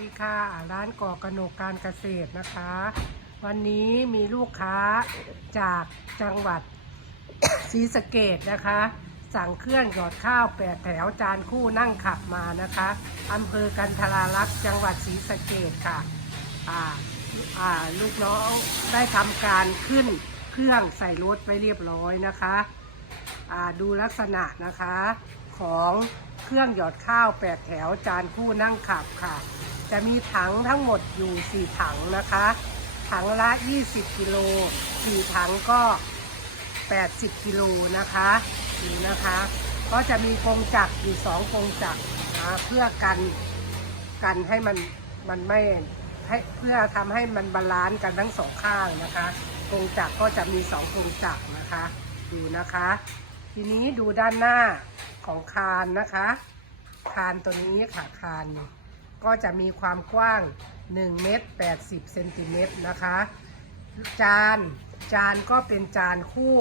ดีค่ะ ร้านก่อกระหนกการเกษตรนะคะ วันนี้มีลูกค้าจากจังหวัดศรีสะเกดนะคะ สั่งเครื่องหยอดข้าวแปดแถวจานคู่นั่งขับมานะคะอำเภอกันทราลักษ์จังหวัดศรีสะเกดค่ะอ่าอ่าลูกน้องได้ทำการขึ้นเครื่องใส่รถไปเรียบร้อยนะคะอ่าดูลักษณะนะคะของเครื่องหยอดข้าวแปดแถวจานคู่นั่งขับค่ะ จะมีถังทั้งหมดอยู่ 4 ถังนะคะ ถังละ 20 กิโล 4 ถังก็ 80 กิโลนะคะนี่นะคะ ก็จะมีกรงจักรอยู่สองกรงจักรนะเพื่อกันกันให้มันมันไม่ให้เพื่อทำให้มันบาลานซ์กันทั้งสองข้างนะคะกรงจักรก็จะมีสองกรงจักรนะคะ ดูนะคะ ทีนี้ดูด้านหน้าของคานนะคะ คานตัวนี้ค่ะคานนี่ ก็จะมีความกว้าง 1 เมตร 80 เซนติเมตรนะคะ จานจานก็เป็นจานคู่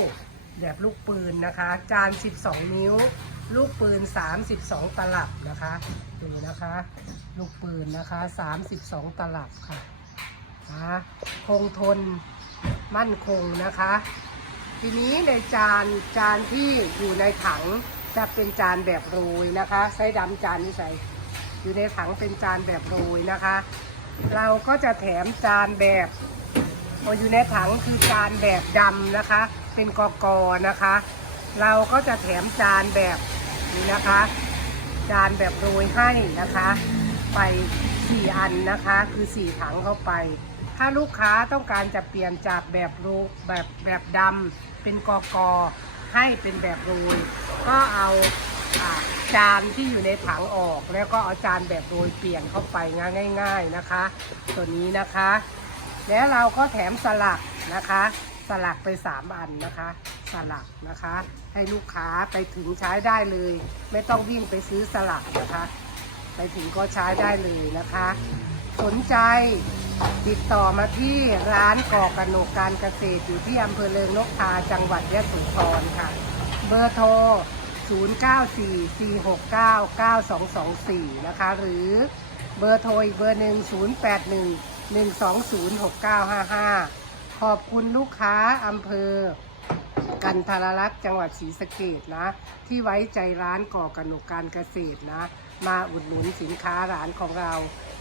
แบบลูกปืนนะคะ จาน 12 นิ้ว ลูกปืน 32 ตลับนะคะดูนะคะ ลูกปืนนะคะ 32 ตลับค่ะนะคงทนมั่นคงนะคะ ทีนี้ในจานจานที่อยู่ในถังจะเป็นจานแบบโรยนะคะใช้ดำจานนี้ใส่ อยู่ในถังเป็นจานแบบโรยนะคะ เราก็จะแถมจานแบบโออยู่ในถังคือจานแบบดำนะคะ เป็นกอกอนะคะ เราก็จะแถมจานแบบนี้นะคะ จานแบบโรยให้นะคะ ไปสี่อันนะคะคือสี่ถังเข้าไป ถ้าลูกค้าต้องการจะเปลี่ยนจากแบบโรแบบแบบดำเป็นกอกอให้เป็นแบบโรยก็เอาอ่า จานที่อยู่ในถังออก แล้วก็เอาจานแบบโรยเปลี่ยนเข้าไปง่าย ๆนะคะ ตัวนี้นะคะ แล้วเราก็แถมสลักนะคะ สลักไปสามอันนะคะ สลักนะคะ ให้ลูกค้าไปถึงใช้ได้เลย ไม่ต้องวิ่งไปซื้อสลักนะคะ ไปถึงก็ใช้ได้เลยนะคะ สนใจติดต่อมาที่ร้านก่อกระหนกการเกษตรอยู่ที่อำเภอเลิงนกทาจังหวัดยะโสธรค่ะ เบอร์โทร 0944699224 นะคะ หรือเบอร์โทรอีกเบอร์หนึ่ง0811206955 ขอบคุณลูกค้าอำเภอกันทารลักษ์จังหวัดศรีสะเกดนะ ที่ไว้ใจร้านก่อกระหนกการเกษตรนะ มาอุดหนุนสินค้าร้านของเรา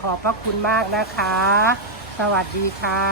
ขอบพระคุณมากนะคะ สวัสดีค่ะ